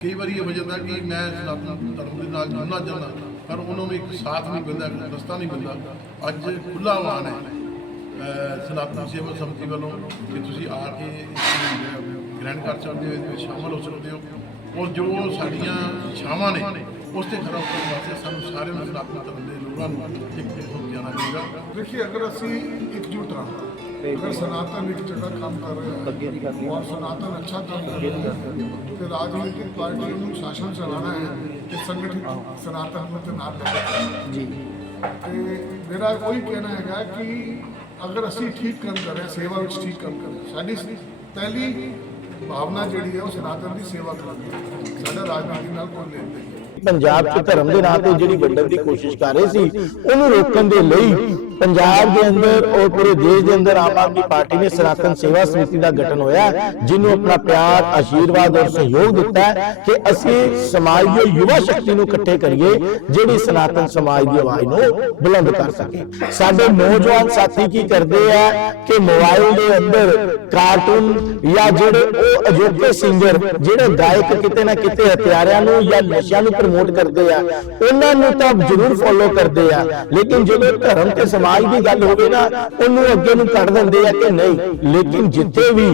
ਕਈ ਵਾਰੀ ਇਹ ਹੋ ਜਾਂਦਾ ਕਿ ਮੈਂ ਸਨਾਤਨ ਧਰਮ ਦੇ ਨਾਲ ਜੁੜਨਾ ਚਾਹੁੰਦਾ ਪਰ ਉਹਨਾਂ ਨੂੰ ਇੱਕ ਸਾਥ ਨਹੀਂ ਮਿਲਦਾ ਰਸਤਾ ਨਹੀਂ ਮਿਲਦਾ। ਅੱਜ ਖੁੱਲਾ ਵਾਹਨ ਹੈ ਸਨਾਤਨ ਸੇਵਾ ਸਮਿਤੀ ਵੱਲੋਂ ਕਿ ਤੁਸੀਂ ਆ ਕੇ ਗ੍ਰਹਿਣ ਕਰ ਸਕਦੇ ਹੋ ਇਸ ਵਿੱਚ ਸ਼ਾਮਲ ਹੋ ਸਕਦੇ ਹੋ। ਔਰ ਜੋ ਸਾਡੀਆਂ ਇੱਛਾਵਾਂ ਨੇ, ਉਸ ਤੇ ਖਰਾਬ ਕਰਨ ਵਾਸਤੇ ਸਾਨੂੰ ਸਾਰਿਆਂ ਨੂੰ ਸਨਾਤਨ ਧਰਮ ਦੇ ਲੋਕਾਂ ਨੂੰ ਇੱਕ ਹੋ ਜਾਣਾ ਚਾਹੀਦਾ। ਦੇਖੀ, ਅਗਰ ਅਸੀਂ ਇਕਜੁੱਟ ਰਹਾਂਗੇ ਅਗਰ ਸਨਾਤਨ ਇੱਕ ਚੰਗਾ ਕੰਮ ਕਰ ਰਿਹਾ ਹੈ ਔਰ ਸਨਾਤਨ ਅੱਛਾ ਕੰਮ ਕਰ ਰਿਹਾ ਹੈ ਤੇ ਰਾਜਨੀਤਿਕ ਪਾਰਟੀ ਨੂੰ ਸ਼ਾਸਨ ਚਲਾਣਾ ਹੈ ਤੇ ਸੰਗਠਿਤ ਸਨਾਤਨ ਨੂੰ ਤੇ ਨਾਲ ਲੱਗਣਾ ਜੀ। ਤੇ ਮੇਰਾ ਕੋਈ ਕਹਿਣਾ ਹੈਗਾ ਕਿ ਅਗਰ ਅਸੀਂ ਠੀਕ ਕੰਮ ਕਰ ਰਹੇ ਸੇਵਾ ਵਿੱਚ ਠੀਕ ਕੰਮ ਕਰ ਸਾਡੀ ਪਹਿਲੀ ਭਾਵਨਾ ਜਿਹੜੀ ਹੈ ਉਹ ਸਨਾਤਨ ਦੀ ਸੇਵਾ ਕਰਨੀ ਹੈ। ਸਾਡਾ ਰਾਜਨੀਤੀ ਨਾਲ ਕੋਈ ਲੈਣ ਦੇਣ ਪੰਜਾਬ 'ਚ ਧਰਮ ਦੇ ਨਾਂ ਤੇ ਜਿਹੜੀ ਵੱਡਣ ਦੀ ਕੋਸ਼ਿਸ਼ ਕਰ ਰਹੇ ਸੀ ਉਹਨੂੰ ਰੋਕਣ ਦੇ ਲਈ ਪੰਜਾਬ ਦੇ ਅੰਦਰ ਔਰ ਪੂਰੇ ਦੇਸ਼ ਦੇ ਅੰਦਰ ਆਮ ਆਦਮੀ ਪਾਰਟੀ ਨੇ ਸਨਾਤਨ ਸੇਵਾ ਸਮਿਤੀ ਦਾ ਗਠਨ ਹੋਇਆ ਜਿਹਨੂੰ ਆਪਣਾ ਪਿਆਰ, ਆਸ਼ੀਰਵਾਦ ਔਰ ਸਹਿਯੋਗ ਦਿੱਤਾ ਕਿ ਅਸੀਂ ਸਮਾਜ ਦੀ ਯੁਵਾ ਸ਼ਕਤੀ ਨੂੰ ਇਕੱਠੇ ਕਰੀਏ, ਜਿਹੜੀ ਸਨਾਤਨ ਸਮਾਜ ਦੀ ਆਵਾਜ਼ ਨੂੰ ਬੁਲੰਦ ਕਰ ਸਕੇ। ਸਾਡੇ ਨੌਜਵਾਨ ਸਾਥੀ ਕੀ ਕਰਦੇ ਆ ਕਿ ਮੋਬਾਈਲ ਦੇ ਅੰਦਰ ਕਾਰਟੂਨ ਜਾਂ ਜਿਹੜੇ ਉਹ ਅਜੋਕੇ ਸਿੰਗਰ, ਜਿਹੜੇ ਗਾਇਕ ਕਿਤੇ ਨਾ ਕਿਤੇ ਹਥਿਆਰਿਆਂ ਨੂੰ ਜਾਂ ਨਸ਼ਿਆਂ ਨੂੰ ਪ੍ਰਮੋਟ ਕਰਦੇ ਆ, ਉਹਨਾਂ ਨੂੰ ਤਾਂ ਜ਼ਰੂਰ ਫੋਲੋ ਕਰਦੇ ਆ। ਲੇਕਿਨ ਜਦੋਂ ਧਰਮ ਤੇ ਸਮਾਜ ਦੀ ਗੱਲ ਹੋਵੇ ਨਾ, ਉਹਨੂੰ ਅੱਗੇ ਨੂੰ ਕੱਢ ਦਿੰਦੇ ਆ ਕਿ ਨਹੀਂ, ਲੇਕਿਨ ਜਿੱਥੇ ਵੀ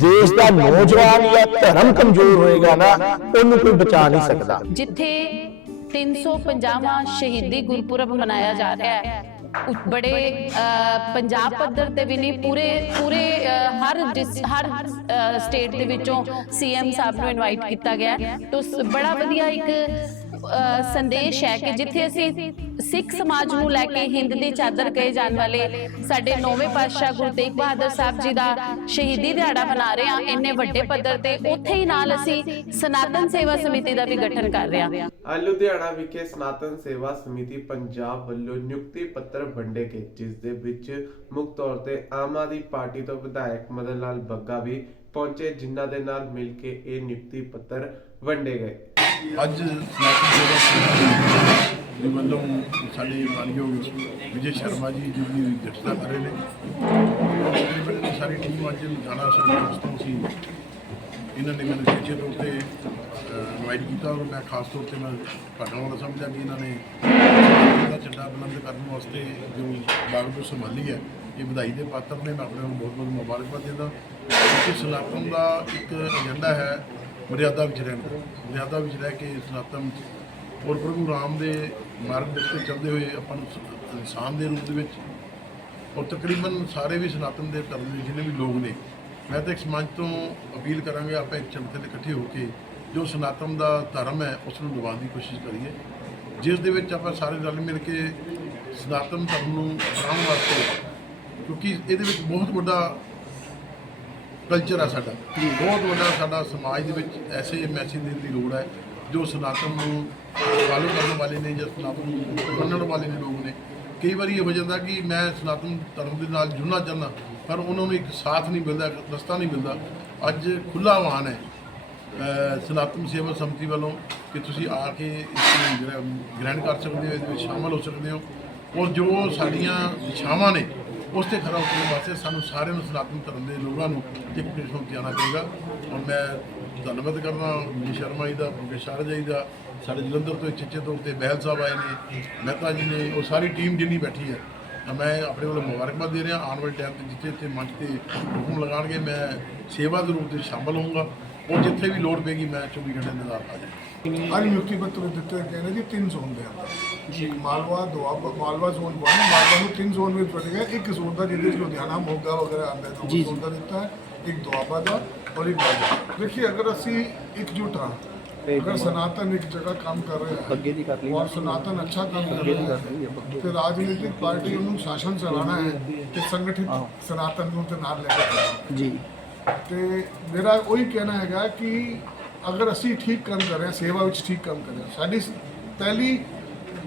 ਦੇਸ਼ ਦਾ ਨੌਜਵਾਨ ਜਾਂ ਧਰਮ ਕਮਜ਼ੋਰ ਹੋਏਗਾ ਨਾ, ਉਹਨੂੰ ਕੋਈ ਬਚਾ ਨਹੀਂ ਸਕਦਾ ਜਿੱਥੇ 350ਵਾਂ ਸ਼ਹੀਦੀ ਗੁਰਪੁਰਬ ਮਨਾਇਆ ਜਾ ਰਿਹਾ ਹੈ ਬੜੇ ਪੰਜਾਬ ਪੱਧਰ ਤੇ ਵੀ ਨਹੀਂ, ਪੂਰੇ ਪੂਰੇ ਹਰ ਹਰ ਸਟੇਟ ਦੇ ਵਿੱਚੋਂ ਸੀਐਮ ਸਾਹਿਬ ਨੂੰ ਇਨਵਾਈਟ ਕੀਤਾ ਗਿਆ ਹੈ। ਤੋ ਬੜਾ ਵਧੀਆ ਇੱਕ ਸੰਦੇਸ਼ ਹੈ ਕਿ ਜਿੱਥੇ ਅਸੀਂ ਸਿੱਖ ਸਮਾਜ ਨੂੰ ਲੈ ਕੇ ਹਿੰਦ ਦੀ ਚਾਦਰ ਕਹੇ ਜਾਣ ਵਾਲੇ ਸਾਡੇ ਨੌਵੇਂ ਪਾਤਸ਼ਾਹ ਗੁਰੂ ਤੇਗ ਬਹਾਦਰ ਸਾਹਿਬ ਜੀ ਦਾ ਸ਼ਹੀਦੀ ਦਿਹਾੜਾ ਮਨਾ ਰਹੇ ਹਾਂ, ਇੰਨੇ ਵੱਡੇ ਪੱਧਰ ਤੇ ਉੱਥੇ ਹੀ ਨਾਲ ਅਸੀਂ ਸਨਾਤਨ ਸੇਵਾ ਸਮਿਤੀ ਦਾ ਵੀ ਗਠਨ ਕਰ ਰਹੇ ਹਾਂ। ਲੁਧਿਆਣਾ ਵਿਖੇ ਸਨਾਤਨ ਸੇਵਾ ਸਮਿਤੀ ਪੰਜਾਬ ਵੱਲੋਂ ਨਿਯੁਕਤੀ ਪੱਤਰ ਵੰਡੇ ਗਏ, ਜਿਸ ਦੇ ਵਿੱਚ ਮੁੱਖ ਤੌਰ ਤੇ ਆਮ ਆਦਮੀ ਪਾਰਟੀ ਤੋਂ ਵਿਧਾਇਕ ਮਦਨ ਲਾਲ ਬੱਗਾ ਵੀ ਪਹੁੰਚੇ, ਜਿਨ੍ਹਾਂ ਦੇ ਨਾਲ ਮਿਲ ਕੇ ਇਹ ਨਿਯੁਕਤੀ ਪੱਤਰ ਵੰਡੇ ਗਏ। ਅੱਜ ਸਨਾਤਨ ਸੇਵਾ ਸਮਿਤੀ ਦੇ ਵੱਲੋਂ ਸਾਡੇ ਮਾਨਯੋਗ ਵਿਜੇ ਸ਼ਰਮਾ ਜੀ ਜੋ ਵੀ ਅਧਿਕਸ਼ਤਾ ਕਰ ਰਹੇ ਨੇ। ਤਕਰੀਬਨ ਸਾਰੀ ਟੀਮ ਅੱਜ ਲੁਧਿਆਣਾ ਸਰਕਾਰ ਤੋਂ ਸੀ। ਇਹਨਾਂ ਨੇ ਮੈਨੂੰ ਵਿਸ਼ੇਸ਼ ਤੌਰ ਤੇ ਇਨਵਾਈਟ ਕੀਤਾ ਔਰ ਮੈਂ ਖਾਸ ਤੌਰ ਤੇ ਮੈਂ ਤੁਹਾਡਾ ਵਾਲਾ ਸਮਝਿਆ ਕਿ ਇਹਨਾਂ ਨੇ ਇਹਦਾ ਝੰਡਾ ਬੁਲੰਦ ਕਰਨ ਵਾਸਤੇ ਜੋ ਬਾਗਡੋਰ ਸੰਭਾਲੀ ਹੈ, ਇਹ ਵਧਾਈ ਦੇ ਪਾਤਰ ਨੇ। ਮੈਂ ਆਪਣੇ ਨੂੰ ਬਹੁਤ ਬਹੁਤ ਮੁਬਾਰਕਬਾਦ ਦਿੰਦਾ। ਕਿਉਂਕਿ ਸਨਾਤਨ ਦਾ ਇੱਕ ਏਜੰਡਾ ਹੈ ਮਰਿਆਦਾ ਵਿੱਚ ਰਹਿਣ ਮਰਿਆਦਾ ਵਿੱਚ ਰਹਿ ਕੇ ਸਨਾਤਨ ਔਰ ਪ੍ਰਭੂ ਰਾਮ ਦੇ ਮਾਰਗ ਦੇ ਉੱਤੇ ਚੱਲਦੇ ਹੋਏ ਆਪਾਂ ਨੂੰ ਇਨਸਾਨ ਦੇ ਰੂਪ ਦੇ ਵਿੱਚ ਔਰ ਤਕਰੀਬਨ ਸਾਰੇ ਵੀ ਸਨਾਤਨ ਦੇ ਧਰਮ ਦੇ ਜਿੰਨੇ ਵੀ ਲੋਕ ਨੇ, ਮੈਂ ਤਾਂ ਇੱਕ ਮੰਚ ਤੋਂ ਅਪੀਲ ਕਰਾਂਗੇ ਆਪਾਂ ਇੱਕ ਚੰਦ ਤੇ ਇਕੱਠੇ ਹੋ ਕੇ ਜੋ ਸਨਾਤਨ ਦਾ ਧਰਮ ਹੈ, ਉਸ ਨੂੰ ਨਿਭਾਉਣ ਦੀ ਕੋਸ਼ਿਸ਼ ਕਰੀਏ। ਜਿਸ ਦੇ ਵਿੱਚ ਆਪਾਂ ਸਾਰੇ ਰਲ ਮਿਲ ਕੇ ਸਨਾਤਨ ਧਰਮ ਨੂੰ ਅਪਣਾਉਣ ਵਾਸਤੇ ਕਿਉਂਕਿ ਇਹਦੇ ਵਿੱਚ ਬਹੁਤ ਵੱਡਾ ਕਲਚਰ ਆ ਸਾਡਾ। ਬਹੁਤ ਵੱਡਾ ਸਾਡਾ ਸਮਾਜ ਦੇ ਵਿੱਚ ਐਸੇ ਮੈਸੇਜ ਦੇਣ ਦੀ ਲੋੜ ਹੈ, ਜੋ ਸਨਾਤਨ ਨੂੰ ਫਾਲੋ ਕਰਨ ਵਾਲੇ ਨੇ ਜਾਂ ਸਨਾਤਨ ਨੂੰ ਮੰਨਣ ਵਾਲੇ ਨੇ ਲੋਕ ਨੇ। ਕਈ ਵਾਰੀ ਇਹ ਹੋ ਜਾਂਦਾ ਕਿ ਮੈਂ ਸਨਾਤਨ ਧਰਮ ਦੇ ਨਾਲ ਜੁੜਨਾ ਚਾਹੁੰਦਾ, ਪਰ ਉਹਨਾਂ ਨੂੰ ਇੱਕ ਸਾਥ ਨਹੀਂ ਮਿਲਦਾ ਰਸਤਾ ਨਹੀਂ ਮਿਲਦਾ। ਅੱਜ ਖੁੱਲਾ ਆਹਵਾਨ ਹੈ ਸਨਾਤਨ ਸੇਵਾ ਸਮਿਤੀ ਵੱਲੋਂ ਕਿ ਤੁਸੀਂ ਆ ਕੇ ਇਸ ਨੂੰ ਗ੍ਰਹਿਣ ਕਰ ਸਕਦੇ ਹੋ, ਇਹਦੇ ਵਿੱਚ ਸ਼ਾਮਲ ਹੋ ਸਕਦੇ ਹੋ। ਔਰ ਜੋ ਸਾਡੀਆਂ ਇੱਛਾਵਾਂ ਨੇ ਉਸ ਤੇ ਖਰਾ ਉਤਰਨ ਵਾਸਤੇ ਸਾਨੂੰ ਸਾਰਿਆਂ ਨੂੰ ਸਨਾਤਨ ਧਰਮ ਦੇ ਲੋਕਾਂ ਨੂੰ ਇੱਕ ਪਿੱਛ ਹੋ ਆਉਣਾ ਪਏਗਾ ਔਰ ਮੈਂ ਧੰਨਵਾਦ ਕਰਦਾ ਜੀ ਸ਼ਰਮਾ ਜੀ ਦਾ ਪ੍ਰੋਫੈਸਰ ਸ਼ਾਰਜਾ ਜੀ ਦਾ, ਸਾਡੇ ਜਲੰਧਰ ਤੋਂ ਚਿੱਚੇ ਤੌਰ ਤੇ ਬਹਿਲ ਸਾਹਿਬ ਆਏ ਨੇ, ਮਹਿਤਾ ਜੀ ਨੇ, ਉਹ ਸਾਰੀ ਟੀਮ ਜਿੰਨੀ ਬੈਠੀ ਹੈ, ਤਾਂ ਮੈਂ ਆਪਣੇ ਵੱਲੋਂ ਮੁਬਾਰਕਬਾਦ ਦੇ ਰਿਹਾ, ਆਉਣ ਵਾਲੇ ਟਾਈਮ ਤੇ ਜਿੱਥੇ ਜਿੱਥੇ ਮੰਚ ਤੇ ਹੁਕਮ ਲਗਾਉਣਗੇ, ਮੈਂ ਸੇਵਾ ਦੇ ਰੂਪ ਵਿੱਚ ਸ਼ਾਮਲ ਹੋਊਂਗਾ। ਉਹ ਜਿੱਥੇ ਵੀ ਲੋੜ ਪੈਗੀ ਮੈਂ 24 ਘੰਟੇ ਨਜ਼ਰ ਆ ਜਾਵਾਂ ਅੱਜ ਨਿਯੁਕਤੀ ਪੱਤਰ ਦਿੱਤੇ ਨੇ ਜੀ ਤਿੰਨ ਜ਼ੋਨ ਦੇ ਅੰਦਰ। ਜੀ। ਮਾਲਵਾ ਦੁਆਬਾ ਮਾਲਵਾ ਜ਼ੋਨ 1 ਮਾਲਵਾ ਨੂੰ ਤਿੰਨ ਜ਼ੋਨ ਵਿੱਚ ਵੰਡੇ ਗਏ ਇੱਕ ਜ਼ੋਨ ਦਾ ਜਿਹਦੇ ਵਿੱਚ ਲੁਧਿਆਣਾ ਮੋਗਾ ਵਗੈਰਾ ਆਉਂਦਾ ਤਾਂ ਉਹ ਜ਼ੋਨ ਦਾ ਦਿੱਤਾ ਹੈ। ਇੱਕ ਦੁਆਬਾ ਦਾ ਔਰ ਇੱਕ ਬਾਜਾ ਦੇਖिए ਅਗਰ ਅਸੀਂ ਇਕਜੁੱਟ ਹਾਂ ਅਗਰ ਸਨਾਤਨ ਇੱਕ ਜਗ੍ਹਾ ਕੰਮ ਕਰ ਰਿਹਾ ਹੈ ਅੱਗੇ ਦੀ ਕਰ ਲਈ। ਔਰ ਸਨਾਤਨ ਅੱਛਾ ਕੰਮ ਕਰ ਰਿਹਾ ਹੈ ਤੇ ਰਾਜਨੀਤਿਕ ਪਾਰਟੀਆਂ ਨੂੰ ਸ਼ਾਸਨ ਚਲਾਉਣਾ ਹੈ ਤੇ ਸੰਗਠਿਤ ਸਨਾਤਨ ਨੂੰ ਤੇ ਨਾਲ ਲੈ ਕੇ ਚੱਲਣਾ ਜੀ। ਤੇ ਮੇਰਾ ਉਹੀ ਕਹਿਣਾ ਹੈਗਾ ਕਿ ਅਗਰ ਅਸੀਂ ਠੀਕ ਕੰਮ ਕਰ ਰਹੇ ਹਾਂ ਸੇਵਾ ਵਿੱਚ ਠੀਕ ਕੰਮ ਕਰ ਰਹੇ ਹਾਂ ਸਾਡੀ ਪਹਿਲੀ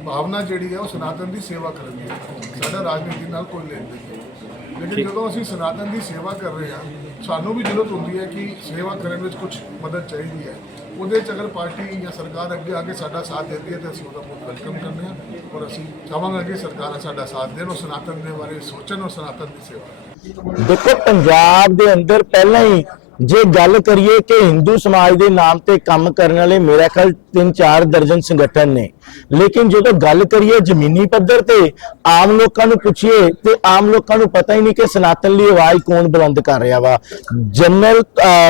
ਭਾਵਨਾ ਜਿਹੜੀ ਹੈ ਉਹ ਸਨਾਤਨ ਦੀ ਸੇਵਾ ਕਰਨ ਦੀ ਹੈ। ਸਾਡਾ ਰਾਜਨੀਤੀ ਨਾਲ ਕੋਈ ਲੈਣ ਦੇਣ ਨਹੀਂ। ਲੇਕਿਨ ਜਦੋਂ ਅਸੀਂ ਸਨਾਤਨ ਦੀ ਸੇਵਾ ਕਰ ਰਹੇ ਹਾਂ ਸਾਨੂੰ ਵੀ ਜ਼ਰੂਰਤ ਹੁੰਦੀ ਹੈ ਕਿ ਸੇਵਾ ਕਰਨ ਵਿੱਚ ਕੁਝ ਮਦਦ ਚਾਹੀਦੀ ਹੈ। ਉਹਦੇ ਚ ਅਗਰ ਪਾਰਟੀ ਜਾਂ ਸਰਕਾਰ ਅੱਗੇ ਆ ਕੇ ਸਾਡਾ ਸਾਥ ਦਿੰਦੀ ਹੈ ਤਾਂ ਅਸੀਂ ਉਹਦਾ ਬਹੁਤ ਵੈਲਕਮ ਕਰਦੇ ਹਾਂ। ਔਰ ਅਸੀਂ ਚਾਹਾਂਗੇ ਕਿ ਸਰਕਾਰਾਂ ਸਾਡਾ ਸਾਥ ਦੇਣ ਔਰ ਸਨਾਤਨ ਦੇ ਬਾਰੇ ਸੋਚਣ ਔਰ ਸਨਾਤਨ ਦੀ ਸੇਵਾ ਕਰਨ। ਦੇਖੋ ਪੰਜਾਬ ਦੇ ਅੰਦਰ ਪਹਿਲਾਂ ਹੀ ਜੇ ਗੱਲ ਕਰੀਏ ਕਿ ਹਿੰਦੂ ਸਮਾਜ ਦੇ ਨਾਮ ਤੇ ਕੰਮ ਕਰਨ ਵਾਲੇ ਮੇਰਾ ਖਿਆਲ 3-4 ਦਰਜਨ ਸੰਗਠਨ ਨੇ। ਲੇਕਿਨ ਜਦੋਂ ਗੱਲ ਕਰੀਏ ਜ਼ਮੀਨੀ ਪੱਧਰ ਤੇ, ਆਮ ਲੋਕਾਂ ਨੂੰ ਪੁੱਛੀਏ ਤੇ ਆਮ ਲੋਕਾਂ ਨੂੰ ਪਤਾ ਹੀ ਨਹੀਂ ਕਿ ਸਨਾਤਨ ਲਈ ਆਵਾਜ਼ ਕੌਣ ਬੁਲੰਦ ਕਰ ਰਿਹਾ ਵਾ। ਜਨਰਲ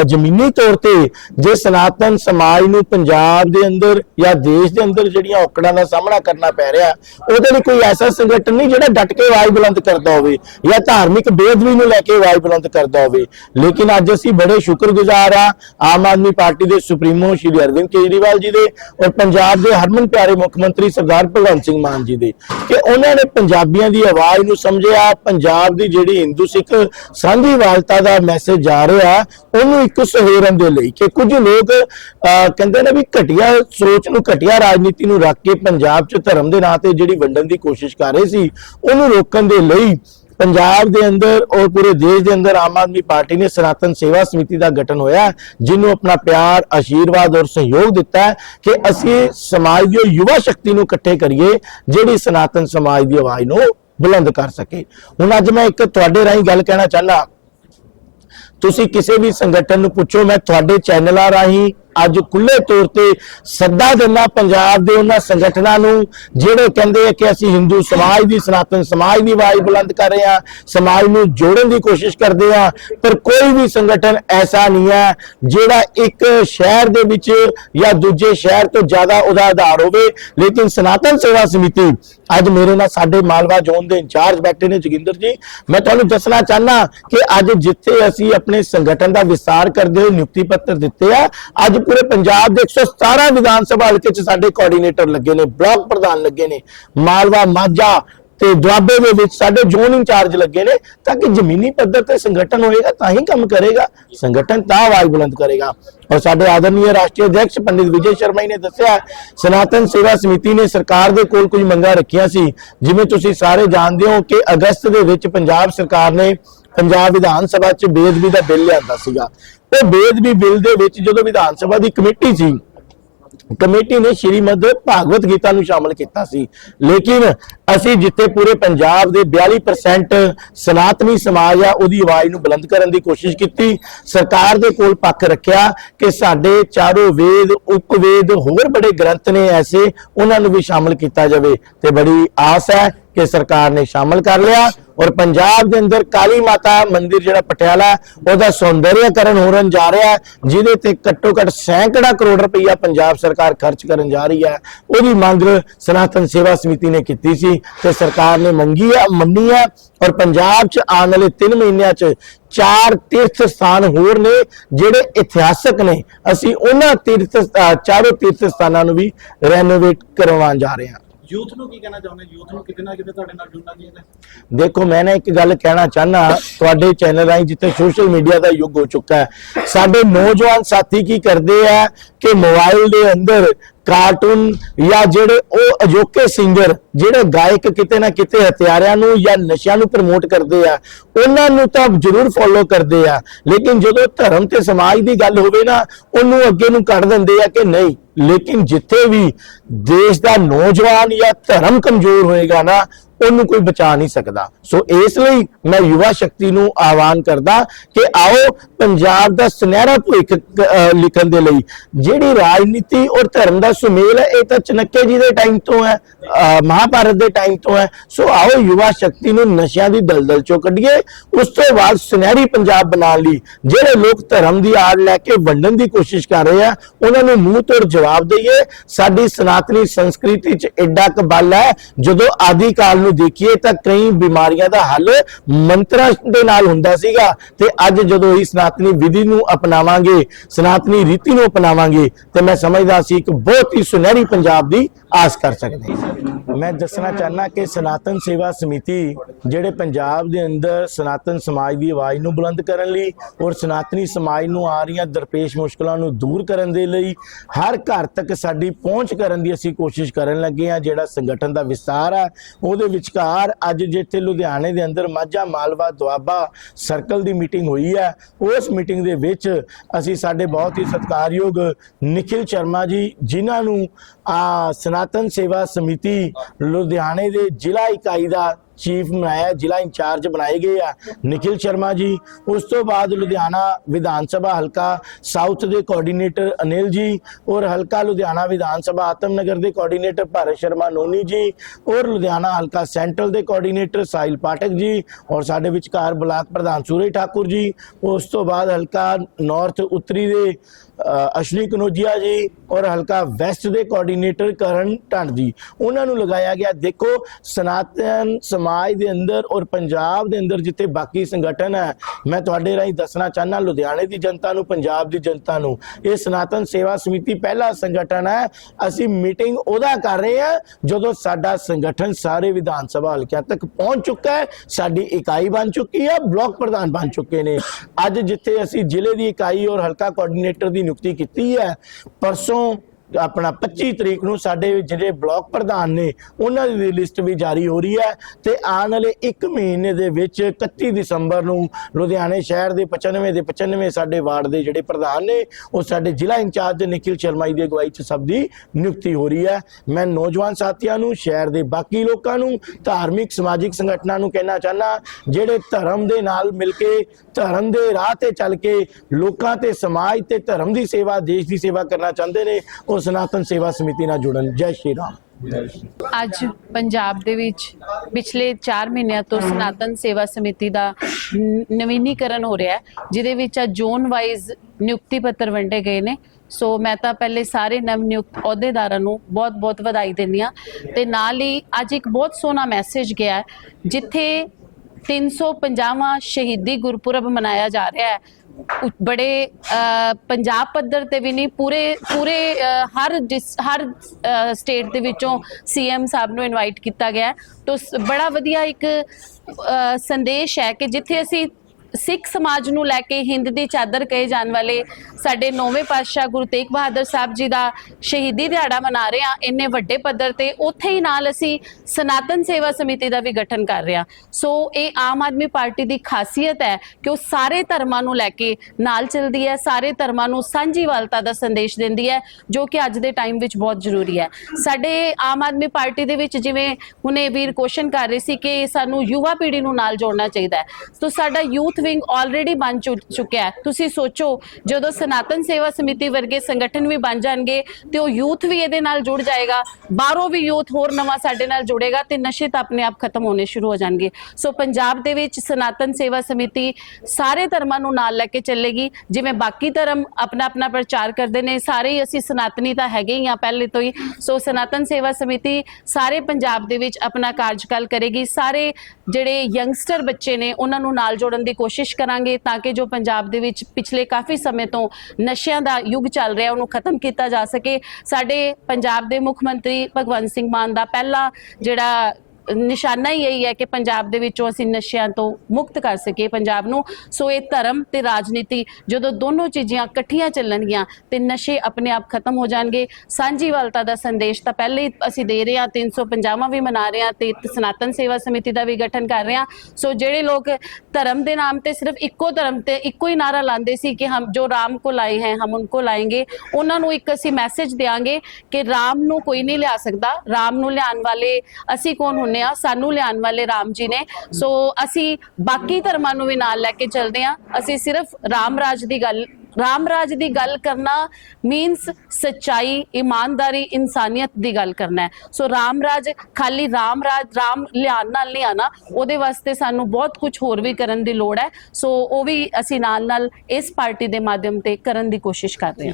ਜ਼ਮੀਨੀ ਤੌਰ ਤੇ ਜੇ ਸਨਾਤਨ ਸਮਾਜ ਨੂੰ ਪੰਜਾਬ ਦੇ ਅੰਦਰ ਜਾਂ ਦੇਸ਼ ਦੇ ਅੰਦਰ ਜਿਹੜੀਆਂ ਔਕੜਾਂ ਦਾ ਸਾਹਮਣਾ ਕਰਨਾ ਪੈ ਰਿਹਾ, ਉਹਦੇ ਲਈ ਕੋਈ ਐਸਾ ਸੰਗਠਨ ਨਹੀਂ ਜਿਹੜਾ ਡਟ ਕੇ ਆਵਾਜ਼ ਬੁਲੰਦ ਕਰਦਾ ਹੋਵੇ ਜਾਂ ਧਾਰਮਿਕ ਬੇਅਦਬੀ ਨੂੰ ਲੈ ਕੇ ਆਵਾਜ਼ ਬੁਲੰਦ ਕਰਦਾ ਹੋਵੇ। ਲੇਕਿਨ ਅੱਜ ਅਸੀਂ ਬੜੇ ਸ਼ੁਕਰਗੁਜ਼ਾਰ ਆ ਆਮ ਆਦਮੀ ਪਾਰਟੀ ਦੇ ਸੁਪਰੀਮੋ ਸ਼੍ਰੀ ਅਰਵਿੰਦ ਕੇਜਰੀਵਾਲ ਜੀ ਦੇ ਔਰ ਪੰਜਾਬ ਦੇ ਹਰਮਨ ਪਿਆਰੇ ਮੁੱਖ ਮੰਤਰੀ ਸਰਦਾਰ ਭਗਵੰਤ ਸਿੰਘ ਮਾਨ ਜੀ ਦੇ। ਕਿ ਉਹਨਾਂ ਨੇ ਪੰਜਾਬੀਆਂ ਦੀ ਆਵਾਜ਼ ਨੂੰ ਸਮਝਿਆ ਪੰਜਾਬ ਦੀ ਜਿਹੜੀ ਹਿੰਦੂ ਸਿੱਖ ਸਾਂਝੀਵਾਲਤਾ ਦਾ ਮੈਸੇਜ ਜਾ ਰਿਹਾ ਉਹਨੂੰ ਇੱਕ ਸਹੇਰਨ ਦੇ ਲਈ ਕਿ ਕੁਝ ਲੋਕ ਅਹ, ਕਹਿੰਦੇ ਨੇ ਵੀ ਘਟੀਆ ਸੋਚ ਨੂੰ ਘਟੀਆ ਰਾਜਨੀਤੀ ਨੂੰ ਰੱਖ ਕੇ ਪੰਜਾਬ 'ਚ ਧਰਮ ਦੇ ਨਾਂ ਤੇ ਜਿਹੜੀ ਵੰਡਣ ਦੀ ਕੋਸ਼ਿਸ਼ ਕਰ ਰਹੇ ਸੀ ਉਹਨੂੰ ਰੋਕਣ ਦੇ ਲਈ ਪੰਜਾਬ ਦੇ ਅੰਦਰ ਔਰ ਪੂਰੇ ਦੇਸ਼ ਦੇ ਅੰਦਰ ਆਮ ਆਦਮੀ ਪਾਰਟੀ ਨੇ ਸਨਾਤਨ ਸੇਵਾ ਸਮਿਤੀ ਦਾ ਗਠਨ ਹੋਇਆ ਜਿਹਨੂੰ ਆਪਣਾ ਪਿਆਰ ਆਸ਼ੀਰਵਾਦ ਔਰ ਸਹਿਯੋਗ ਦਿੱਤਾ ਹੈ ਕਿ ਅਸੀਂ ਸਮਾਜ ਦੀ ਯੁਵਾ ਸ਼ਕਤੀ ਨੂੰ ਇਕੱਠੇ ਕਰੀਏ, ਜਿਹੜੀ ਸਨਾਤਨ ਸਮਾਜ ਦੀ ਆਵਾਜ਼ ਨੂੰ ਬੁਲੰਦ ਕਰ ਸਕੇ। ਹੁਣ ਅੱਜ ਮੈਂ ਇੱਕ ਤੁਹਾਡੇ ਰਾਹੀਂ ਗੱਲ ਕਹਿਣਾ ਚਾਹਨਾ ਤੁਸੀਂ ਕਿਸੇ ਵੀ ਸੰਗਠਨ ਨੂੰ ਪੁੱਛੋ, ਮੈਂ ਤੁਹਾਡੇ ਚੈਨਲਾਂ ਰਾਹੀਂ ਅੱਜ ਖੁੱਲੇ ਤੌਰ ਤੇ ਸੱਦਾ ਦਿੰਦਾ ਪੰਜਾਬ ਦੇ ਉਹਨਾਂ ਸੰਗਠਨਾਂ ਨੂੰ, ਜਿਹੜੇ ਕਹਿੰਦੇ ਆ ਕਿ ਅਸੀਂ ਹਿੰਦੂ ਸਮਾਜ ਦੀ, ਸਨਾਤਨ ਸਮਾਜ ਦੀ ਆਵਾਜ਼ ਬੁਲੰਦ ਕਰ ਰਹੇ ਹਾਂ, ਸਮਾਜ ਨੂੰ ਜੋੜਨ ਦੀ ਕੋਸ਼ਿਸ਼ ਕਰਦੇ ਆ ਪਰ ਕੋਈ ਵੀ ਸੰਗਠਨ ਐਸਾ ਨਹੀਂ ਹੈ ਜਿਹੜਾ ਇੱਕ ਸ਼ਹਿਰ ਦੇ ਵਿੱਚ ਜਾਂ ਦੂਜੇ ਸ਼ਹਿਰ ਤੋਂ ਜ਼ਿਆਦਾ ਉਹਦਾ ਆਧਾਰ ਹੋਵੇ। ਲੇਕਿਨ ਸਨਾਤਨ ਸੇਵਾ ਸਮਿਤੀ ਅੱਜ ਮੇਰੇ ਨਾਲ ਸਾਡੇ ਮਾਲਵਾ ਜ਼ੋਨ ਦੇ ਇੰਚਾਰਜ ਬੈਠੇ ਨੇ ਜੋਗਿੰਦਰ ਜੀ। ਮੈਂ ਤੁਹਾਨੂੰ ਦੱਸਣਾ ਚਾਹਨਾ ਕਿ ਅੱਜ ਜਿੱਥੇ ਅਸੀਂ ਆਪਣੇ ਸੰਗਠਨ ਦਾ ਵਿਸਤਾਰ ਕਰਦੇ ਹੋਏ ਨਿਯੁਕਤੀ ਪੱਤਰ ਦਿੱਤੇ ਆ, ਅੱਜ ਪੂਰੇ ਪੰਜਾਬ ਦੇ 117 ਵਿਧਾਨ ਸਭਾ ਹਲਕੇ 'ਚ ਸਾਡੇ ਕੋਆਰਡੀਨੇਟਰ ਲੱਗੇ ਨੇ, ਬਲਾਕ ਪ੍ਰਧਾਨ ਲੱਗੇ ਨੇ, ਮਾਲਵਾ, ਮਾਝਾ ਤੇ ਦੁਆਬੇ ਦੇ ਵਿੱਚ ਸਾਡੇ ਜ਼ੋਨ ਇੰਚਾਰਜ ਲੱਗੇ ਨੇ ਤਾਂ ਕਿ ਜ਼ਮੀਨੀ ਪੱਧਰ ਤੇ ਸੰਗਠਨ ਹੋਏਗਾ ਤਾਂ ਹੀ ਕੰਮ ਕਰੇਗਾ, ਸੰਗਠਨ ਤਾਂ ਆਵਾਜ਼ ਬੁਲੰਦ ਕਰੇਗਾ। ਔਰ ਸਾਡੇ ਆਦਰਨੀय ਰਾਸ਼ਟਰੀ ਅਧਿਕਸ਼ ਪੰਡਿਤ ਵਿਜੇ ਸ਼ਰਮਾ ਜੀ ਨੇ ਦੱਸਿਆ, ਸਨਾਤਨ ਸੇਵਾ ਸਮਿਤੀ ਨੇ ਸਰਕਾਰ ਦੇ ਕੋਲ ਕੁਝ ਮੰਗਾਂ ਰੱਖੀਆਂ ਸੀ, ਜਿਵੇਂ ਤੁਸੀਂ ਸਾਰੇ ਜਾਣਦੇ ਹੋ ਕਿ ਅਗਸਤ ਦੇ ਵਿੱਚ ਪੰਜਾਬ ਸਰਕਾਰ ਨੇ ਪੰਜਾਬ ਵਿਧਾਨ ਸਭਾ 'ਚ ਬੇਦਬੀ ਦਾ ਬਿੱਲ ਲਿਆਂਦਾ ਸੀਗਾ। ਉਹ ਬੇਅਦਬੀ ਬਿੱਲ ਦੇ ਵਿੱਚ ਜਦੋਂ ਵਿਧਾਨ ਸਭਾ ਦੀ ਕਮੇਟੀ ਸੀ, ਕਮੇਟੀ ਨੇ ਸ਼੍ਰੀਮਦ ਭਾਗਵਤ ਗੀਤਾ ਨੂੰ ਸ਼ਾਮਲ ਕੀਤਾ ਸੀ। ਲੇਕਿਨ ਅਸੀਂ ਜਿੱਥੇ ਪੂਰੇ ਪੰਜਾਬ ਦੇ 42% ਸਨਾਤਨੀ ਸਮਾਜ ਆ, ਉਹਦੀ ਆਵਾਜ਼ ਨੂੰ ਬੁਲੰਦ ਕਰਨ ਦੀ ਕੋਸ਼ਿਸ਼ ਕੀਤੀ। ਸਰਕਾਰ ਦੇ ਕੋਲ ਪੱਖ ਰੱਖਿਆ ਕਿ ਸਾਡੇ ਚਾਰੋਂ ਵੇਦ, ਉਪਵੇਦ, ਹੋਰ ਬੜੇ ਗ੍ਰੰਥ ਨੇ ਐਸੇ, ਉਹਨਾਂ ਨੂੰ ਵੀ ਸ਼ਾਮਲ ਕੀਤਾ ਜਾਵੇ। ਤੇ ਬੜੀ ਆਸ ਹੈ ਕਿ ਸਰਕਾਰ ਨੇ ਸ਼ਾਮਲ ਕਰ ਲਿਆ। ਔਰ ਪੰਜਾਬ ਦੇ ਅੰਦਰ ਕਾਲੀ ਮਾਤਾ ਮੰਦਿਰ ਜਿਹੜਾ ਪਟਿਆਲਾ ਉਹਦਾ ਸੌਂਦਰਯਕਰਨ ਹੋਣ ਜਾ ਰਿਹਾ ਜਿਹਦੇ ਤੇ ਘੱਟੋ ਘੱਟ ਸੈਂਕੜਾ ਕਰੋੜ ਰੁਪਈਆ ਪੰਜਾਬ ਸਰਕਾਰ ਖਰਚ ਕਰਨ ਜਾ ਰਹੀ ਹੈ। ਉਹਦੀ ਮੰਗ ਸਨਾਤਨ ਸੇਵਾ ਸਮਿਤੀ ਨੇ ਕੀਤੀ ਸੀ ਤੇ ਸਰਕਾਰ ਨੇ ਮੰਗੀ ਹੈ, ਮੰਨੀ ਹੈ ਔਰ ਪੰਜਾਬ 'ਚ ਆਉਣ ਵਾਲੇ 3 ਮਹੀਨਿਆਂ 'ਚ ਚਾਰ ਤੀਰਥ ਸਥਾਨ ਹੋਰ ਨੇ, ਜਿਹੜੇ ਇਤਿਹਾਸਕ ਨੇ। ਅਸੀਂ ਉਹਨਾਂ ਤੀਰਥ ਚਾਰੋਂ ਤੀਰਥ ਸਥਾਨਾਂ ਨੂੰ ਵੀ ਰੈਨੋਵੇਟ ਕਰਵਾਉਣ ਜਾ ਰਹੇ ਹਾਂ। ਯੂਥ ਨੂੰ ਕੀ ਕਹਿਣਾ ਚਾਹੁੰਦੇ? ਯੂਥ ਨੂੰ ਕਿਤੇ ਨਾ ਕਿਤੇ ਤੁਹਾਡੇ ਨਾਲ ਜੁੜਨਾ ਚਾਹੀਦਾ। ਦੇਖੋ, ਮੈਂ ਨਾ ਇੱਕ ਗੱਲ ਕਹਿਣਾ ਚਾਹਨਾ ਤੁਹਾਡੇ ਚੈਨਲ ਰਾਹੀਂ ਜਿੱਥੇ ਸੋਸ਼ਲ ਮੀਡੀਆ ਦਾ ਯੁੱਗ ਹੋ ਚੁੱਕਾ ਹੈ, ਸਾਡੇ ਨੌਜਵਾਨ ਸਾਥੀ ਕੀ ਕਰਦੇ ਆ ਕਿ ਮੋਬਾਈਲ ਦੇ ਅੰਦਰ ਕਾਰਟੂਨ ਜਾਂ ਜਿਹੜੇ ਉਹ ਅਜੋਕੇ ਸਿੰਗਰ ਜਿਹੜੇ ਗਾਇਕ ਕਿਤੇ ਨਾ ਕਿਤੇ ਹਥਿਆਰਿਆਂ ਨੂੰ ਜਾਂ ਨਸ਼ਿਆਂ ਨੂੰ ਪ੍ਰਮੋਟ ਕਰਦੇ ਆ, ਉਹਨਾਂ ਨੂੰ ਤਾਂ ਜ਼ਰੂਰ ਫੋਲੋ ਕਰਦੇ ਆ। ਲੇਕਿਨ ਜਦੋਂ ਧਰਮ ਤੇ ਸਮਾਜ ਦੀ ਗੱਲ ਹੋਵੇ ਨਾ, ਉਹਨੂੰ ਅੱਗੇ ਨੂੰ ਕੱਢ ਦਿੰਦੇ ਆ ਕਿ ਨਹੀਂ ਲੇਕਿਨ ਜਿੱਥੇ ਵੀ ਦੇਸ਼ ਦਾ ਨੌਜਵਾਨ ਜਾਂ ਧਰਮ ਕਮਜ਼ੋਰ ਹੋਏਗਾ ਨਾ ਉਹਨੂੰ ਕੋਈ ਬਚਾ ਨਹੀਂ ਸਕਦਾ। ਸੋ ਇਸ ਲਈ ਮੈਂ ਯੁਵਾ ਸ਼ਕਤੀ ਨੂੰ ਆਹਵਾਨ ਕਰਦਾ ਕਿ ਆਓ ਪੰਜਾਬ ਦਾ ਸੁਨਹਿਰਾ ਭਵਿੱਖ ਲਿਖਣ ਦੇ ਲਈ। ਜਿਹੜੀ ਰਾਜਨੀਤੀ ਔਰ ਧਰਮ ਦਾ ਸੁਮੇਲ ਹੈ, ਇਹ ਤਾਂ ਚਨੱਕੇ ਜੀ ਦੇ ਟਾਈਮ ਤੋਂ ਹੈ ਮਹਾਭਾਰਤ ਦੇ ਟਾਈਮ ਤੋਂ ਹੈ। ਸੋ ਆਓ ਯੁਵਾ ਸ਼ਕਤੀ ਨੂੰ ਨਸ਼ਿਆਂ ਦੀ ਦਲਦਲ ਚੋਂ ਕੱਢੀਏ। ਉਸ ਤੋਂ ਬਾਅਦ ਸੁਨਹਿਰੀ ਪੰਜਾਬ ਬਣਾਉਣ ਲਈ ਜਿਹੜੇ ਲੋਕ ਧਰਮ ਦੀ ਆੜ ਲੈ ਕੇ ਵੰਡਣ ਦੀ ਕੋਸ਼ਿਸ਼ ਕਰ ਰਹੇ ਆ, ਉਹਨਾਂ ਨੂੰ ਮੂੰਹ ਤੋੜ ਜਵਾਬ ਦਈਏ। ਸਾਡੀ ਸਨਾਤਨੀ ਸੰਸਕ੍ਰਿਤੀ 'ਚ ਐਡਾ ਕਬਲ ਹੈ, ਜਦੋਂ ਆਦਿ ਕਾਲ ਨੂੰ ਦੇਖੀਏ ਤਾਂ ਕਈ ਬਿਮਾਰੀਆਂ ਦਾ ਹੱਲ ਮੰਤਰਾਂ ਦੇ ਨਾਲ ਹੁੰਦਾ ਸੀਗਾ ਤੇ ਅੱਜ ਜਦੋਂ ਹੀ ਸਨਾਤਨੀ ਵਿਧੀ ਨੂੰ ਅਪਣਾਵਾਂਗੇ, ਸਨਾਤਨੀ ਰੀਤੀ ਨੂੰ ਅਪਣਾਵਾਂਗੇ, ਤੇ ਮੈਂ ਸਮਝਦਾ ਸੀ ਇੱਕ ਬਹੁਤ ਹੀ ਸੁਨਹਿਰੀ ਪੰਜਾਬ ਦੀ ਆਸ ਕਰ ਸਕਦੇ ਮੈਂ ਦੱਸਣਾ ਚਾਹਨਾ ਕਿ ਸਨਾਤਨ ਸੇਵਾ ਸਮਿਤੀ ਜਿਹੜੇ ਪੰਜਾਬ ਦੇ ਅੰਦਰ ਸਨਾਤਨ ਸਮਾਜ ਦੀ ਆਵਾਜ਼ ਨੂੰ ਬੁਲੰਦ ਕਰਨ ਲਈ ਔਰ ਸਨਾਤਨੀ ਸਮਾਜ ਨੂੰ ਆ ਰਹੀਆਂ ਦਰਪੇਸ਼ ਮੁਸ਼ਕਲਾਂ ਨੂੰ ਦੂਰ ਕਰਨ ਦੇ ਲਈ ਹਰ ਘਰ ਤੱਕ ਸਾਡੀ ਪਹੁੰਚ ਕਰਨ ਦੀ ਅਸੀਂ ਕੋਸ਼ਿਸ਼ ਕਰਨ ਲੱਗੇ ਹਾਂ, ਜਿਹੜਾ ਸੰਗਠਨ ਦਾ ਵਿਸਤਾਰ ਆ, ਉਹਦੇ ਵਿੱਚ ਵਿਚਕਾਰ ਅੱਜ ਜਿੱਥੇ ਲੁਧਿਆਣੇ ਦੇ ਅੰਦਰ ਮਾਝਾ ਮਾਲਵਾ ਦੁਆਬਾ ਸਰਕਲ ਦੀ ਮੀਟਿੰਗ ਹੋਈ ਹੈ, ਉਸ ਮੀਟਿੰਗ ਦੇ ਵਿੱਚ ਅਸੀਂ ਸਾਡੇ ਬਹੁਤ ਹੀ ਸਤਿਕਾਰਯੋਗ ਨikhil ਸ਼ਰਮਾ ਜੀ, ਜਿਨ੍ਹਾਂ ਨੂੰ ਆ ਸਨਾਤਨ ਸੇਵਾ ਸਮਿਤੀ ਲੁਧਿਆਣੇ ਦੇ ਜ਼ਿਲ੍ਹਾ ਇਕਾਈ ਦਾ ਚੀਫ ਬਣਾਇਆ, ਜ਼ਿਲ੍ਹਾ ਇੰਚਾਰਜ ਬਣਾਏ ਗਏ ਆ। ਨikhil ਸ਼ਰਮਾ ਜੀ, ਉਸ ਤੋਂ ਬਾਅਦ ਲੁਧਿਆਣਾ ਵਿਧਾਨ ਸਭਾ ਹਲਕਾ ਸਾਊਥ ਦੇ ਕੋਆਰਡੀਨੇਟਰ ਅਨਿਲ ਜੀ ਔਰ ਹਲਕਾ ਲੁਧਿਆਣਾ ਵਿਧਾਨ ਸਭਾ ਆਤਮਨਗਰ ਦੇ ਕੋਆਰਡੀਨੇਟਰ ਭਾਰਤ ਸ਼ਰਮਾ ਨੋਨੀ ਜੀ ਔਰ ਲੁਧਿਆਣਾ ਹਲਕਾ ਸੈਂਟਰਲ ਦੇ ਕੋਆਰਡੀਨੇਟਰ ਸਾਹਿਲ ਪਾਠਕ ਜੀ ਔਰ ਸਾਡੇ ਵਿਚਕਾਰ ਬਲਾਕ ਪ੍ਰਧਾਨ ਸੂਰਜ ਠਾਕੁਰ ਜੀ। ਉਸ ਤੋਂ ਬਾਅਦ ਹਲਕਾ ਨਾਰਥ ਉੱਤਰੀ ਦੇ ਅ, ਕਨੋਜੀਆ ਜੀ ਔਰ ਹਲਕਾ ਵੈਸਟ ਦੇ ਕੋਆਰਡੀਨੇਟਰ ਕਰਨ ਢੰਡ ਜੀ। ਉਹਨਾਂ ਨੂੰ ਲਗਾਇਆ ਗਿਆ ਦੇਖੋ ਸਨਾਤਨ ਸਮਾਜ ਦੇ ਅੰਦਰ ਔਰ ਪੰਜਾਬ ਦੇ ਅੰਦਰ ਜਿੱਥੇ ਬਾਕੀ ਸੰਗਠਨ ਹੈ ਮੈਂ ਤੁਹਾਡੇ ਰਾਹੀਂ ਦੱਸਣਾ ਚਾਹਨਾ ਲੁਧਿਆਣੇ ਦੀ ਜਨਤਾ ਨੂੰ ਪੰਜਾਬ ਦੀ ਜਨਤਾ ਨੂੰ ਇਹ ਸਨਾਤਨ ਸੇਵਾ ਸਮਿਤੀ ਪਹਿਲਾ ਸੰਗਠਨ ਹੈ। ਅਸੀਂ ਮੀਟਿੰਗ ਉਹਦਾ ਕਰ ਰਹੇ ਹਾਂ ਜਦੋਂ ਸਾਡਾ ਸੰਗਠਨ ਸਾਰੇ ਵਿਧਾਨ ਸਭਾ ਹਲਕਿਆਂ ਤੱਕ ਪਹੁੰਚ ਚੁੱਕਾ ਹੈ ਸਾਡੀ ਇਕਾਈ ਬਣ ਚੁੱਕੀ ਹੈ ਬਲਾਕ ਪ੍ਰਧਾਨ ਬਣ ਚੁੱਕੇ ਨੇ। ਅੱਜ ਜਿੱਥੇ ਅਸੀਂ ਜ਼ਿਲ੍ਹੇ ਦੀ ਇਕਾਈ ਔਰ ਹਲਕਾ ਕੋਆਰਡੀਨੇਟਰ ਦੀ ਨਿਯੁਕਤੀ ਕੀਤੀ ਹੈ। ਪਰਸੋਂ ਆਪਣਾ 25 ਤਰੀਕ ਨੂੰ ਸਾਡੇ ਜਿਹੜੇ ਬਲਾਕ ਪ੍ਰਧਾਨ ਨੇ, ਉਹਨਾਂ ਦੀ ਲਿਸਟ ਵੀ ਜਾਰੀ ਹੋ ਰਹੀ ਹੈ ਤੇ ਆਉਣ ਵਾਲੇ 1 ਮਹੀਨੇ ਦੇ ਵਿੱਚ 31 ਦਸੰਬਰ ਨੂੰ ਲੁਧਿਆਣੇ ਸ਼ਹਿਰ ਦੇ 95 ਦੇ 95 ਸਾਡੇ ਵਾਰਡ ਦੇ ਜਿਹੜੇ ਪ੍ਰਧਾਨ ਨੇ, ਉਹ ਸਾਡੇ ਜ਼ਿਲ੍ਹਾ ਇੰਚਾਰਜ ਨikhil ਸ਼ਰਮਾ ਜੀ ਦੀ ਅਗਵਾਈ 'ਚ ਸਭ ਦੀ ਨਿਯੁਕਤੀ ਹੋ ਰਹੀ ਹੈ। ਮੈਂ ਨੌਜਵਾਨ ਸਾਥੀਆਂ ਨੂੰ, ਸ਼ਹਿਰ ਦੇ ਬਾਕੀ ਲੋਕਾਂ ਨੂੰ, ਧਾਰਮਿਕ, ਸਮਾਜਿਕ ਸੰਗਠਨਾਂ ਨੂੰ ਕਹਿਣਾ ਚਾਹਨਾ ਜਿਹੜੇ ਧਰਮ ਦੇ ਨਾਲ ਮਿਲ ਕੇ, ਧਰਮ ਦੇ ਰਾਹ ਤੇ ਚੱਲ ਕੇ ਲੋਕਾਂ ਤੇ ਸਮਾਜ ਤੇ ਧਰਮ ਦੀ ਸੇਵਾ, ਦੇਸ਼ ਦੀ ਸੇਵਾ ਕਰਨਾ ਚਾਹੁੰਦੇ ਨੇ, ਉਹ ਸਨਾਤਨ ਸੇਵਾ ਸਮਿਤੀ ਨਾਲ ਜੁੜਨ। ਜੈ ਸ਼੍ਰੀ ਰਾਮ। ਅੱਜ ਪੰਜਾਬ ਦੇ ਵਿੱਚ ਪਿਛਲੇ 4 ਮਹੀਨਿਆਂ ਤੋਂ ਸਨਾਤਨ ਸੇਵਾ ਸਮਿਤੀ ਦਾ ਨਵੀਨੀਕਰਨ ਹੋ ਰਿਹਾ ਹੈ, ਜਿਹਦੇ ਵਿੱਚ ਆ ਜ਼ੋਨ ਵਾਈਜ਼ ਨਿਯੁਕਤੀ ਪੱਤਰ ਵੰਡੇ ਗਏ ਨੇ। ਸੋ ਮੈਂ ਤਾਂ ਪਹਿਲੇ ਸਾਰੇ ਨਵ ਨਿਯੁਕਤ ਅਹੁਦੇਦਾਰਾਂ ਨੂੰ ਬਹੁਤ-ਬਹੁਤ ਵਧਾਈ ਦਿੰਦੀ ਹਾਂ। ਤੇ ਨਾਲ ਹੀ ਅੱਜ ਇੱਕ ਬਹੁਤ ਸੋਹਣਾ ਮੈਸੇਜ ਗਿਆ ਹੈ, ਜਿੱਥੇ 350ਵਾਂ ਸ਼ਹੀਦੀ ਗੁਰਪੁਰਬ ਮਨਾਇਆ ਜਾ ਰਿਹਾ ਹੈ। ਬੜੇ ਪੰਜਾਬ ਪੱਧਰ ਤੇ ਵੀ ਨਹੀਂ, ਪੂਰੇ ਪੂਰੇ ਹਰ ਡਿਸ- ਹਰ ਸਟੇਟ ਦੇ ਵਿੱਚੋਂ ਸੀਐਮ ਸਾਹਿਬ ਨੂੰ ਇਨਵਾਈਟ ਕੀਤਾ ਗਿਆ ਹੈ। ਤੋ ਸ- ਬੜਾ ਵਧੀਆ ਇੱਕ ਸੰਦੇਸ਼ ਹੈ ਕਿ ਜਿੱਥੇ ਅਸੀਂ ਸਿੱਖ ਸਮਾਜ ਨੂੰ ਲੈ ਕੇ ਹਿੰਦ ਦੀ ਚਾਦਰ ਕਹੇ ਜਾਣ ਵਾਲੇ ਸਾਡੇ ਨੌਵੇਂ ਪਾਤਸ਼ਾਹ ਗੁਰੂ ਤੇਗ ਬਹਾਦਰ ਸਾਹਿਬ ਜੀ ਦਾ ਸ਼ਹੀਦੀ ਦਿਹਾੜਾ ਮਨਾ ਰਹੇ ਹਾਂ, ਇੰਨੇ ਵੱਡੇ ਪੱਧਰ ਤੇ ਉੱਥੇ ਹੀ ਨਾਲ ਅਸੀਂ ਸਨਾਤਨ ਸੇਵਾ ਸਮਿਤੀ ਦਾ ਵੀ ਗਠਨ ਕਰ ਰਹੇ ਹਾਂ। ਸੋ ਇਹ ਆਮ ਆਦਮੀ ਪਾਰਟੀ ਦੀ ਖਾਸੀਅਤ ਹੈ ਕਿ ਉਹ ਸਾਰੇ ਧਰਮਾਂ ਨੂੰ ਲੈ ਕੇ ਨਾਲ ਚੱਲਦੀ ਹੈ, ਸਾਰੇ ਧਰਮਾਂ ਨੂੰ ਸਾਂਝੀਵਾਲਤਾ ਦਾ ਸੰਦੇਸ਼ ਦਿੰਦੀ ਹੈ, ਜੋ ਕਿ ਅੱਜ ਦੇ ਟਾਈਮ ਵਿੱਚ ਬਹੁਤ ਜ਼ਰੂਰੀ ਹੈ। ਸਾਡੇ ਆਮ ਆਦਮੀ ਪਾਰਟੀ ਦੇ ਵਿੱਚ ਜਿਵੇਂ ਹੁਣੇ ਵੀਰ ਕੁਐਸਚਨ ਕਰ ਰਹੇ ਸੀ ਕਿ ਸਾਨੂੰ ਯੁਵਾ ਪੀੜ੍ਹੀ ਨੂੰ ਨਾਲ ਜੋੜਨਾ ਚਾਹੀਦਾ ਹੈ। ਸੋ ਸਾਡਾ ਯੂਥ ਵਿੰਗ ਆਲਰੇਡੀ ਬਣ ਚੁ- ਚੁੱਕਿਆ ਹੈ। ਤੁਸੀਂ ਸੋਚੋ, ਜਦੋਂ ਸਨਾਤਨ ਸੇਵਾ ਸਮਿਤੀ ਵਰਗੇ ਸੰਗਠਨ ਵੀ ਬਣ ਜਾਣਗੇ, ਤੇ ਉਹ ਯੂਥ ਵੀ ਇਹਦੇ ਨਾਲ ਜੁੜ ਜਾਏਗਾ, ਬਾਹਰੋਂ ਵੀ ਯੂਥ ਹੋਰ ਨਵਾਂ ਸਾਡੇ ਨਾਲ ਜੁੜੇਗਾ, ਤੇ ਨਸ਼ੇ ਤਾਂ ਆਪਣੇ ਆਪ ਖਤਮ ਹੋਣੇ ਸ਼ੁਰੂ ਹੋ ਜਾਣਗੇ। ਸੋ ਪੰਜਾਬ ਦੇ ਵਿੱਚ ਸਨਾਤਨ ਸੇਵਾ ਸਮਿਤੀ ਸਾਰੇ ਧਰਮਾਂ ਨੂੰ ਨਾਲ ਲੈ ਕੇ ਚੱਲੇਗੀ, ਜਿਵੇਂ ਬਾਕੀ ਧਰਮ ਆਪਣਾ ਆਪਣਾ ਪ੍ਰਚਾਰ ਕਰਦੇ ਨੇ, ਸਾਰੇ ਹੀ ਅਸੀਂ ਸਨਾਤਨੀ ਤਾਂ ਹੈਗੇ ਹੀ ਆ ਪਹਿਲੇ ਤੋਂ ਹੀ। ਸੋ ਸਨਾਤਨ ਸੇਵਾ ਸਮਿਤੀ ਸਾਰੇ ਪੰਜਾਬ ਦੇ ਵਿੱਚ ਆਪਣਾ ਕਾਰਜਕਾਲ ਕਰੇਗੀ। ਸਾਰੇ ਜਿਹੜੇ ਯੰਗਸਟਰ ਬੱਚੇ ਨੇ, ਉਹਨਾਂ ਨੂੰ ਨਾਲ ਜੋੜਨ ਦੀ ਕੋਸ਼ਿਸ਼ ਕੋਸ਼ਿਸ਼ ਕਰਾਂਗੇ ਤਾਂ ਕਿ ਜੋ ਪੰਜਾਬ ਦੇ ਵਿੱਚ ਪਿਛਲੇ ਕਾਫੀ ਸਮੇਂ ਤੋਂ ਨਸ਼ਿਆਂ ਦਾ ਯੁੱਗ ਚੱਲ ਰਿਹਾ, ਉਹਨੂੰ ਖਤਮ ਕੀਤਾ ਜਾ ਸਕੇ। ਸਾਡੇ ਪੰਜਾਬ ਦੇ ਮੁੱਖ ਮੰਤਰੀ ਭਗਵੰਤ ਸਿੰਘ ਮਾਨ ਦਾ ਪਹਿਲਾ ਜਿਹੜਾ ਨਿਸ਼ਾਨਾ ਹੀ ਇਹੀ ਹੈ ਕਿ ਪੰਜਾਬ ਦੇ ਵਿੱਚੋਂ ਅਸੀਂ ਨਸ਼ਿਆਂ ਤੋਂ ਮੁਕਤ ਕਰ ਸਕੀਏ ਪੰਜਾਬ ਨੂੰ। ਸੋ ਇਹ ਧਰਮ ਤੇ ਰਾਜਨੀਤੀ ਜਦੋਂ ਦੋਨੋਂ ਚੀਜ਼ਾਂ ਇਕੱਠੀਆਂ ਚੱਲਣਗੀਆਂ ਤੇ ਨਸ਼ੇ ਆਪਣੇ ਆਪ ਖਤਮ ਹੋ ਜਾਣਗੇ। ਸਾਂਝੀਵਾਲਤਾ ਦਾ ਸੰਦੇਸ਼ ਤਾਂ ਪਹਿਲੇ ਹੀ ਅਸੀਂ ਦੇ ਰਹੇ ਹਾਂ 350ਵਾਂ ਵੀ ਮਨਾ ਰਹੇ ਹਾਂ ਤੇ ਸਨਾਤਨ ਸੇਵਾ ਸਮਿਤੀ ਦਾ ਵੀ ਗਠਨ ਕਰ ਰਹੇ ਹਾਂ। ਸੋ ਜਿਹੜੇ ਲੋਕ ਧਰਮ ਦੇ ਨਾਮ ਤੇ ਸਿਰਫ ਇੱਕੋ ਧਰਮ ਤੇ ਇੱਕੋ ਹੀ ਨਾਰਾ ਲਾਉਂਦੇ ਸੀ ਕਿ ਹਮ ਜੋ ਰਾਮ ਕੋ ਲਾਏ ਹੈ, ਹਮ ਉਨਕੋ ਲਾਏਂਗੇ ਉਹਨਾਂ ਨੂੰ ਇੱਕ ਅਸੀਂ ਮੈਸੇਜ ਦੇਾਂਗੇ ਕਿ ਰਾਮ ਨੂੰ ਕੋਈ ਨਹੀਂ ਲਿਆ ਸਕਦਾ। ਰਾਮ ਨੂੰ ਲਿਆਉਣ ਵਾਲੇ ਅਸੀਂ ਕੌਣ ਹੁੰਨੇ ਆ, ਸਾਨੂੰ ਲਿਆਉਣ ਵਾਲੇ ਰਾਮ ਜੀ ਨੇ। ਸੋ ਅਸੀਂ ਬਾਕੀ ਧਰਮਾਂ ਨੂੰ ਵੀ ਨਾਲ ਲੈ ਕੇ ਚੱਲਦੇ ਆ ਅਸੀਂ ਸਿਰਫ ਰਾਮ ਰਾਜ ਦੀ ਗੱਲ ਰਾਮ ਰਾਜ ਦੀ ਗੱਲ ਕਰਨਾ ਮੀਨਸ ਸੱਚਾਈ, ਇਮਾਨਦਾਰੀ, ਇਨਸਾਨੀਅਤ ਦੀ ਗੱਲ ਕਰਨਾ ਹੈ। ਸੋ ਰਾਮ ਰਾਜ, ਖਾਲੀ ਰਾਮ ਰਾਜ ਰਾਮ ਲਿਆਉਣ ਨਾਲ ਨਹੀਂ ਆਣਾ ਉਹਦੇ ਵਾਸਤੇ ਸਾਨੂੰ ਬਹੁਤ ਕੁਝ ਹੋਰ ਵੀ ਕਰਨ ਦੀ ਲੋੜ ਹੈ। ਸੋ ਉਹ ਵੀ ਅਸੀਂ ਨਾਲ ਨਾਲ ਇਸ ਪਾਰਟੀ ਦੇ ਮਾਧਿਅਮ ਤੇ ਕਰਨ ਦੀ ਕੋਸ਼ਿਸ਼ ਕਰ ਰਹੇ ਹਾਂ।